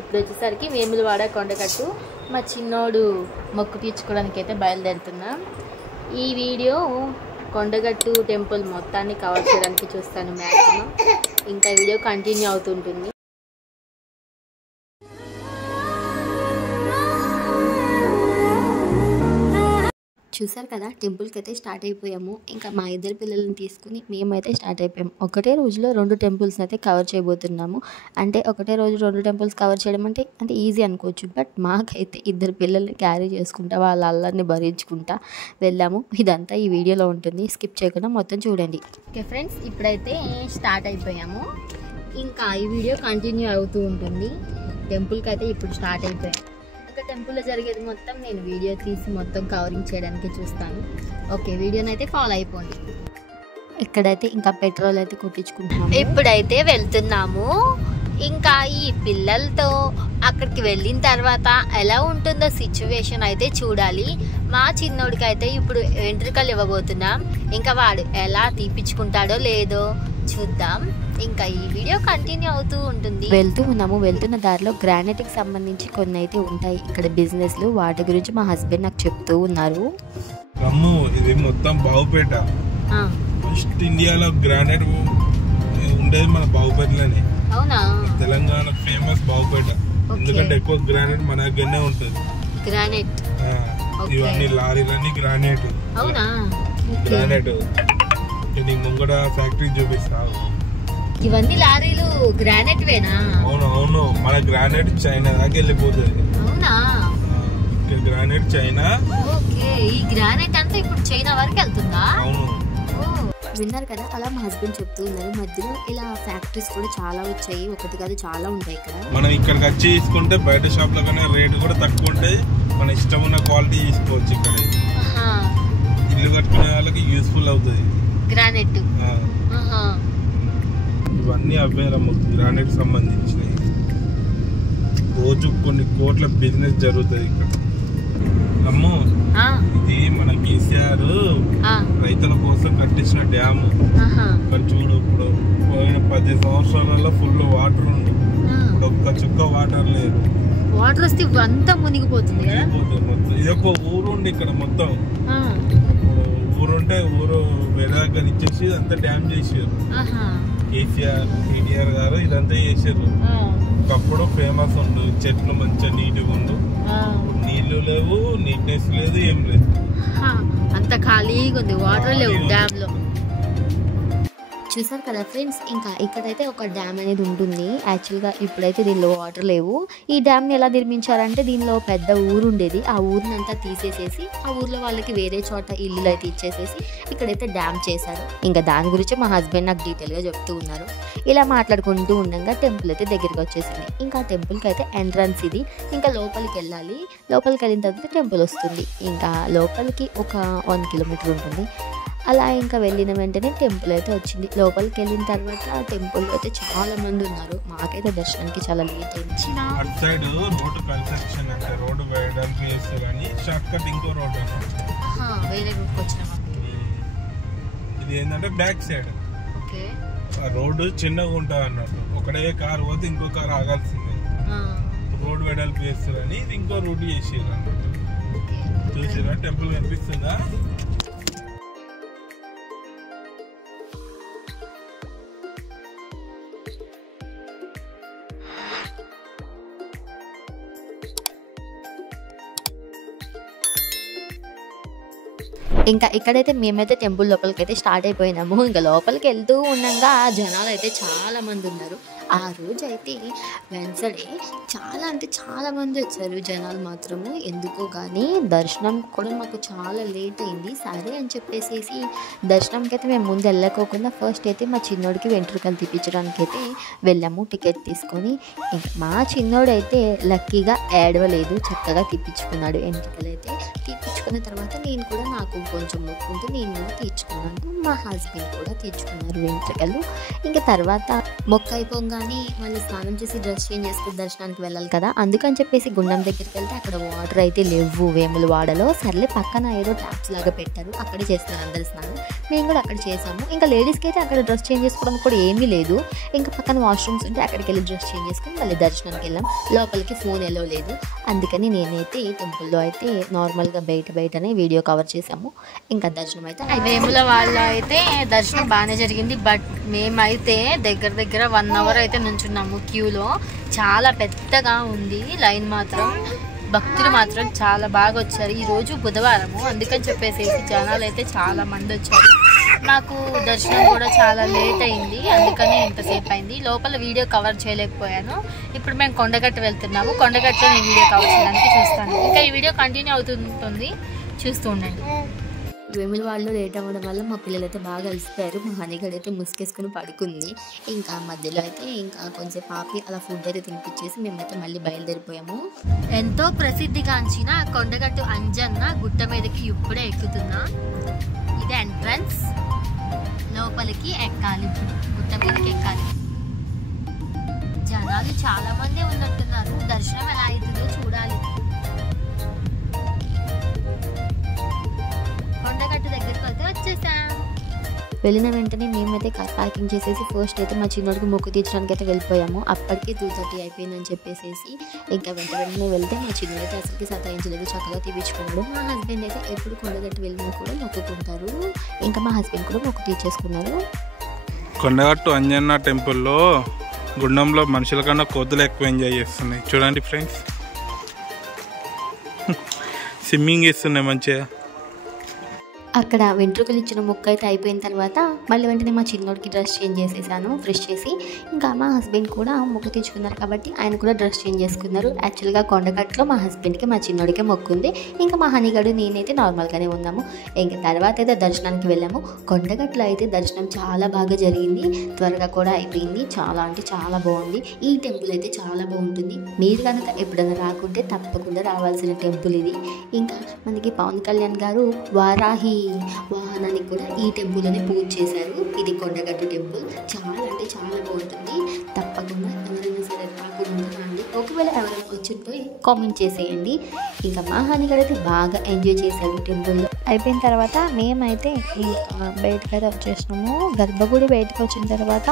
ఇప్పుడు వచ్చేసరికి వేములవాడ కొండగట్టు మా చిన్నోడు మొక్కు తీర్చుకోవడానికి అయితే బయలుదేరుతున్నాం. ఈ వీడియో కొండగట్టు టెంపుల్ మొత్తాన్ని కవర్ చేయడానికి చూస్తాను మ్యాక్సిమం. ఇంకా వీడియో కంటిన్యూ అవుతుంటుంది. చూసారు కదా, టెంపుల్కి అయితే స్టార్ట్ అయిపోయాము. ఇంకా మా ఇద్దరు పిల్లల్ని తీసుకుని మేమైతే స్టార్ట్ అయిపోయాము. ఒకటే రోజులో 2 టెంపుల్స్ని అయితే కవర్ చేయబోతున్నాము. అంటే ఒకటే రోజు 2 టెంపుల్స్ కవర్ చేయడం అంటే ఈజీ అనుకోవచ్చు. బట్ మాకైతే 2 పిల్లల్ని క్యారీ చేసుకుంటా వాళ్ళ అల్లరిని భరించుకుంటా వెళ్ళాము. ఇదంతా ఈ వీడియోలో ఉంటుంది, స్కిప్ చేయకుండా మొత్తం చూడండి. ఓకే ఫ్రెండ్స్, ఇప్పుడైతే స్టార్ట్ అయిపోయాము. ఇంకా ఈ వీడియో కంటిన్యూ అవుతూ ఉంటుంది. టెంపుల్కి అయితే ఇప్పుడు స్టార్ట్ అయిపోయాము. ఇంకా టెంపుల్లో జరిగేది మొత్తం నేను వీడియో తీసి మొత్తం కవరింగ్ చేయడానికి చూస్తాను. ఓకే, వీడియోని అయితే ఫాలో అయిపోండి. ఇక్కడైతే ఇంకా పెట్రోల్ అయితే కొట్టించుకుంటున్నాము. ఇప్పుడైతే వెళ్తున్నాము. ఇంకా ఈ పిల్లలతో అక్కడికి వెళ్ళిన తర్వాత ఎలా ఉంటుందో సిచ్యువేషన్ అయితే చూడాలి. మా చిన్నోడికి అయితే ఇప్పుడు వెంట్రుకలు ఇవ్వబోతున్నాం. ఇంకా వాడు ఎలా తీపించుకుంటాడో లేదో చూద్దాం. ఇంకా ఈ వీడియో కంటిన్యూ అవుతూ ఉంటుంది. వెళ్తున్న దారిలో గ్రానైట్కి సంబంధించి కొన్ని అయితే ఉంటాయి ఇక్కడ బిజినెస్లు. వాటి గురించి మా హస్బెండ్ నాకు చెప్తూ ఉన్నారు. ఇది మొత్తం బావుపేట. ఫస్ట్ ఇండియాలో గ్రానైట్ ఉండేది మన బావుపేటలోనే. అవునా? తెలంగాణ ఫేమస్ బావుపేట. ఎందుకంటే ఎక్కువ గ్రానైట్ మన దగ్గరనే ఉంటుంది. గ్రానైట్ ఇవన్నీ లారీలన్నీ గ్రానైట్. అవునా? గ్రానైట్ ముంగడ ఫ్యాక్టరీ చూపిస్తావు. ఇవన్నీ లారీలు గ్రానైట్ వేనా? అవును, మన గ్రానైట్ చైనా దాకా వెళ్ళిపోతుంది. అవునా? Granite China. ఓకే, ఈ గ్రానైట్ అంతా ఇప్పుడు చైనా వరకు వెళ్తుందా? అవును. విన్నారు కదా, అలా మా హస్బెండ్ చెప్తూ ఉన్నారు. మధ్యలో ఇలా ఫ్యాక్టరీస్ కూడా చాలా వచ్చాయి, ఒకటి కాదు చాలా ఉంటాయి ఇక్కడ. మనం ఇక్కడికి వచ్చి తీసుకుంటే బయట షాప్ లో కన్నా రేట్ కూడా తక్కువ ఉంటాయి. మన ఇష్టం ఉన్న క్వాలిటీ తీసుకోవచ్చు. ఇక్కడ ఇల్లు కట్టుకునే వాళ్ళకి యూస్ఫుల్ అవుతుంది గ్రానైట్. ఇవన్నీ అవే గ్రానైట్ సంబంధించినవి. రోజు కొన్ని కోట్ల బిజినెస్ జరుగుతుంది ఇక్కడ. అమ్మో, ఇది మన కేసీఆర్ రైతుల కోసం కట్టించిన డ్యామ్. ఇక్కడ చూడు, ఇప్పుడు పోయిన 10 సంవత్సరాలలో ఫుల్ వాటర్ ఉంది. ఇప్పుడు ఒక్క చుక్క వాటర్ లేదు. వాటర్ వస్తే అంతా మునిగిపోతుంది. మొత్తం ఇది ఒక ఊరు ఉండి ఇక్కడ మొత్తం ఊరుంటే ఊరు వేరే దగ్గర ఇచ్చేసి అంతా డ్యామ్ చేసారు. కేటీఆర్ గారు ఇదంతా చేసారు. ఒకప్పుడు ఫేమస్ ఉండు, చెట్లు మంచిగా నీట్గా ఉండు. నీళ్లు లేవు, నీట్నెస్ లేదు, ఏం లేదు, అంత ఖాళీగా ఉంది, వాటర్ లేవు డ్యామ్ లో. చూసారు కదా ఫ్రెండ్స్, ఇంకా ఇక్కడైతే ఒక డ్యామ్ అనేది ఉంటుంది. యాక్చువల్గా ఇప్పుడైతే దీనిలో వాటర్ లేవు. ఈ డ్యామ్ని ఎలా నిర్మించారంటే, దీనిలో పెద్ద ఊరు ఉండేది, ఆ ఊరిని అంతా తీసేసేసి ఆ ఊర్లో వాళ్ళకి వేరే చోట ఇల్లు అయితే ఇచ్చేసేసి ఇక్కడైతే డ్యామ్ చేశారు. ఇంకా దాని గురించి మా హస్బెండ్ నాకు డీటెయిల్గా చెప్తూ ఉన్నారు. ఇలా మాట్లాడుకుంటూ ఉండగా టెంపుల్ అయితే దగ్గరికి వచ్చేసింది. ఇంకా టెంపుల్కి అయితే ఎంట్రన్స్ ఇది. ఇంకా లోపలికి వెళ్ళాలి. లోపలికి వెళ్ళిన తర్వాత టెంపుల్ వస్తుంది. ఇంకా లోపలికి ఒక 1 కిలోమీటర్ ఉంటుంది. అలా ఇంకా వెళ్ళిన వెంటనే టెంపుల్ అయితే వచ్చింది. లోపలికి వెళ్ళిన తర్వాత టెంపుల్ అయితే చాలా మంది ఉన్నారు. మాకైతే దర్శనానికి చాలా లేట్ అయింది. వేరే రూట్ వచ్చినాం. ఇది ఏంటంటే బ్యాక్ సైడ్ రోడ్డు చిన్నగా ఉంటుంది అన్నట్టు. ఒకటే కారు పోతే ఇంకో కారు ఆగాల్సిందే. రోడ్ వెడల్పు చేస్తారని ఇది ఇంకో రూట్ చేసారు అన్నట్టు. చూసారా, టెంపుల్ కనిపిస్తుందా? ఇంకా ఇక్కడైతే మేమైతే టెంపుల్ లోపలికి అయితే స్టార్ట్ అయిపోయినాము. ఇంకా లోపలికి వెళ్తూ ఉండగా జనాలు అయితే చాలా మంది ఉన్నారు. ఆ రోజు అయితే వెన్స్డే చాలా అంటే చాలా మంది వచ్చారు జనాలు మాత్రము. ఎందుకో కానీ దర్శనం కూడా మాకు చాలా లేట్ అయింది. సరే అని చెప్పేసి దర్శనంకి అయితే మేము ముందు వెళ్ళకోకుండా ఫస్ట్ అయితే మా చిన్నోడికి వెంట్రుకలు తీపించడానికి అయితే వెళ్ళాము టికెట్ తీసుకొని. ఇంకా మా చిన్నోడైతే లక్కీగా ఏడవలేదు, చక్కగా తీపించుకున్నాడు వెంట్రుకలు అయితే. తీపించుకున్న తర్వాత నేను కూడా నాకు కొంచెం మొక్కుంటే నేను కూడా తీర్చుకున్నాను. మా హస్బెండ్ కూడా తీర్చుకున్నారు వెంట్రుకలు. ఇంకా తర్వాత మొక్క అయిపోగా కానీ మళ్ళీ స్నానం చేసి డ్రెస్ చేంజ్ చేసుకుని దర్శనానికి వెళ్ళాలి కదా, అందుకని చెప్పేసి గుండం దగ్గరికి వెళ్తే అక్కడ వాటర్ అయితే లేవు వేములవాడలో. సర్లే పక్కన ఏదో ట్యాప్స్ లాగా పెట్టారు, అక్కడే చేస్తున్నారు అందరు స్నానం. మేము కూడా అక్కడ చేసాము. ఇంకా లేడీస్కి అయితే అక్కడ డ్రెస్ చేంజ్ చేసుకోవడం కూడా ఏమీ లేదు. ఇంకా పక్కన వాష్రూమ్స్ ఉంటే అక్కడికి వెళ్ళి డ్రెస్ చేంజ్ చేసుకుని మళ్ళీ దర్శనానికి వెళ్ళాం. లోపలికి ఫోన్ ఎలో లేదు, అందుకని నేనైతే టెంపుల్లో అయితే నార్మల్గా బయటనే వీడియో కవర్ చేసాము. ఇంకా దర్శనం అయితే వేములవాడలో అయితే దర్శనం బాగానే జరిగింది. బట్ మేమైతే దగ్గర 1 అవర్ అయితే నుంచున్నాము క్యూలో. చాలా పెద్దగా ఉంది లైన్ మాత్రం. భక్తులు మాత్రం చాలా బాగా వచ్చారు. ఈరోజు బుధవారము, అందుకని చెప్పేసి జనాలు అయితే చాలా మంది వచ్చారు. నాకు దర్శనం కూడా చాలా లేట్ అయింది, అందుకని ఇంతసేపు అయింది. లోపల వీడియో కవర్ చేయలేకపోయాను. ఇప్పుడు మేము కొండగట్టు వెళ్తున్నాము. కొండగట్టులో నేను వీడియో కవర్ చేయడానికి చూస్తాను. ఇంకా ఈ వీడియో కంటిన్యూ అవుతుంది, చూస్తూ ఉండండి. వేములవాడలో లేట్ అవ్వడం వల్ల మా పిల్లలు అయితే బాగా అలసిపోయారు. మా హనీగడ్ అయితే ముసుకేసుకుని పడుకుంది. ఇంకా మధ్యలో అయితే ఇంకా కొంచెం పాపి అలా ఫుడ్ అయితే తినిపించేసి మేమైతే మళ్ళీ బయలుదేరిపోయాము. ఎంతో ప్రసిద్ధిగాంచిన కొండగట్టు అంజన్న గుట్ట మీదకి ఇప్పుడే ఎక్కుతున్నా. ఇది ఎంట్రన్స్, లోపలికి ఎక్కాలి, గుట్ట మీదకి ఎక్కాలి. జనాలు చాలా మంది ఉన్నట్టున్నారు. దర్శనం ఎలా అవుతుందో చూడాలి. కొండగట్టు దగ్గరికి అయితే వచ్చేసాం. వెళ్ళిన వెంటనే మేమైతే కార్ పార్కింగ్ చేసేసి ఫస్ట్ అయితే మా చిన్నోడికి మొక్కు తీర్చడానికి అయితే వెళ్ళిపోయాము. అప్పటికి 2:30 అయిపోయిందని చెప్పేసి ఇంకా వెంటనే వెళ్తే మా చిన్నోడు అయితే అసలుకి సతాయించలేదు, చక్కగా తీపించుకున్నాడు. మా హస్బెండ్ అయితే ఎప్పుడు కొండగట్టు వెళ్ళినా కూడా మొక్కుకుంటారు. ఇంకా మా హస్బెండ్ కూడా మొక్కు తీర్చేసుకున్నారు. కొండగట్టు అంజన్న టెంపుల్లో గుండంలో మనుషుల కన్నా కోతులు ఎక్కువ ఎంజాయ్ చేస్తున్నాయి. చూడండి ఫ్రెండ్స్, స్విమ్మింగ్ చేస్తున్నాయి మంచిగా. అక్కడ వెంట్రుకలు ఇచ్చిన మొక్క అయితే అయిపోయిన తర్వాత మళ్ళీ వెంటనే మా చిన్నోడికి డ్రెస్ చేంజ్ చేసేసాను, ఫ్రెష్ చేసి. ఇంకా మా హస్బెండ్ కూడా మొక్కు తెచ్చుకున్నారు కాబట్టి ఆయన కూడా డ్రెస్ చేంజ్ చేసుకున్నారు. యాక్చువల్గా కొండగట్టులో మా హస్బెండ్కి మా చిన్నోడికే మొక్కు ఉంది. ఇంకా మా హనీగడు నేనైతే నార్మల్గానే ఉన్నాము. ఇంకా తర్వాత అయితే దర్శనానికి వెళ్ళాము. కొండగట్టులో అయితే దర్శనం చాలా బాగా జరిగింది, త్వరగా కూడా అయిపోయింది. చాలా అంటే చాలా బాగుంది. ఈ టెంపుల్ అయితే చాలా బాగుంటుంది. మీరు కనుక ఎప్పుడైనా రాకుంటే తప్పకుండా రావాల్సిన టెంపుల్ ఇది. ఇంకా మనకి పవన్ కళ్యాణ్ గారు వారాహి వాహనానికి కూడా ఈ టెంపుల్లోనే పూజ చేశారు. ఇది కొండగట్టు టెంపుల్. చాలా అంటే చాలా బాగుంటుంది. తప్పకుండా ఎవరైనా సరే రాకుండా రండి. ఒకవేళ ఎవరైనా వచ్చిపోయి కామెంట్ చేసేయండి. ఇంకా మా హనీగడ్ అయితే బాగా ఎంజాయ్ చేశారు టెంపుల్లో. అయిపోయిన తర్వాత మేమైతే బయటకు అయితే వచ్చేసినాము. గర్భగుడి బయటకు వచ్చిన తర్వాత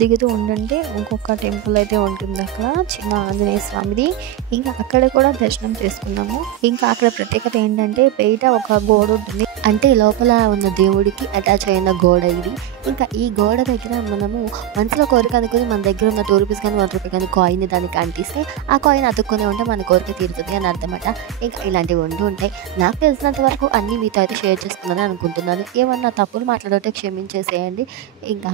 దిగుతూ ఉంటుంటే ఇంకొక టెంపుల్ అయితే ఉంటుంది అక్కడ, చిన్న ఆంజనేయ స్వామిది. ఇంకా అక్కడ కూడా దర్శనం చేసుకున్నాము. ఇంకా అక్కడ ప్రత్యేకత ఏంటంటే బయట ఒక గోడ ఉంటుంది, అంటే లోపల ఉన్న దేవుడికి అటాచ్ అయిన గోడ ఇది. ఇంకా ఈ గోడ దగ్గర మనము మనసులో కోరిక అనుకుని మన దగ్గర ఉన్న 2 రూపీస్ కానీ 1 రూపీ కానీ కాయిన్ దానికి అంటిస్తే ఆ కాయిన్ అతుక్కునే ఉంటే మన కోరిక తీరుతుంది అని అర్థమట. ఇంకా ఇలాంటివి ఉంటూ ఉంటాయి. నాకు తెలిసినంత వరకు అన్నీ మీతో అయితే షేర్ చేసుకుందని అనుకుంటున్నాను. ఏమన్నా తప్పులు మాట్లాడితే క్షమించేసేయండి. ఇంకా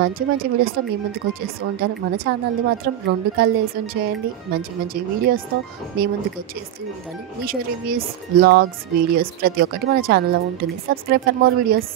మంచి వీడియోస్తో మీ ముందుకు వచ్చేస్తూ ఉంటాను. మన ఛానల్ని మాత్రం 2 కళ్ళు వేసి ఉంచేయండి. మంచి వీడియోస్తో మీ ముందుకు వచ్చేస్తూ ఉంటాను. మీషో రివ్యూస్, వ్లాగ్స్, వీడియోస్ ప్రతి ఒక్కటి మన ఛానల్లో ఉంటుంది. Subscribe for more videos.